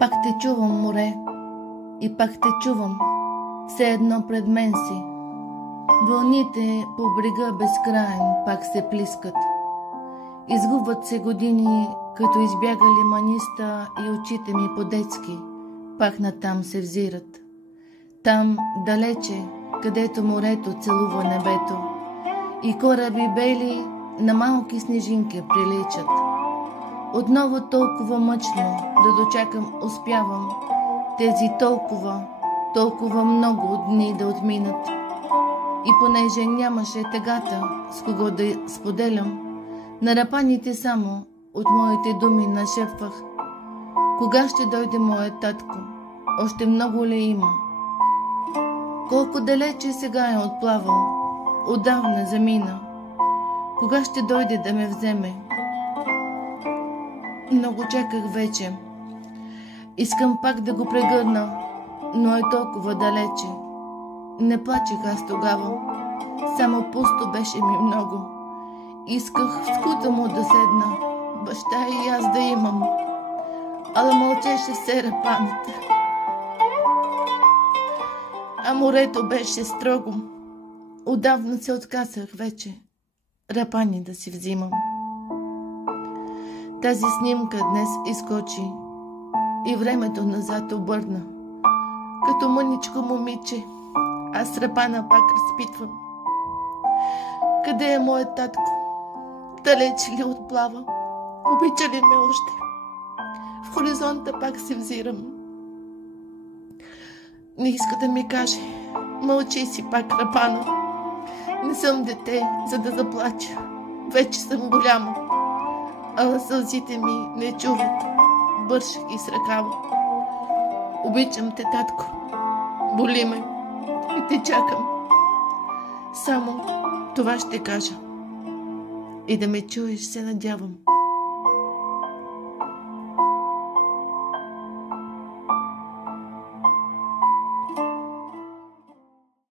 Пак те чувам, море, и пак те чувам, все едно пред мен си. Вълните по брега безкраен пак се плискат. Изгубват се години, като избягали маниста, и очите ми по-детски пак натам се взират. Там далече, където морето целува небето, и кораби бели на малки снежинки приличат. Отново толкова мъчно да дочакам успявам тези толкова много дни да отминат. И понеже нямаше тъгата с кого да споделям, на рапаните само от моите думи нашепвах: кога ще дойде моят татко? Още много ли има? Колко далече сега е отплавал, отдавна замина. Кога ще дойде да ме вземе? Много чаках вече. Искам пак да го прегърна, но е толкова далече. Не плачех аз тогава, само пусто беше ми много. Исках в скута му да седна, баща и аз да имам, ала мълчеше все рапаната. А морето беше строго. Отдавна се отказах вече рапани да си взимам. Тази снимка днес изкочи и времето назад обърна. Като мъничко момиче, аз рапана пак разпитвам: къде е моят татко? Далеч ли отплава? Обича ли ме още? В хоризонта пак се взирам. Не иска да ми каже: мълчи си пак, рапана. Не съм дете, за да заплача. Вече съм голяма, ала сълзите ми не чуват. Бършах ги с ръкава. Обичам те, татко. Боли ме и те чакам. Само това ще кажа. И да ме чуеш, се надявам.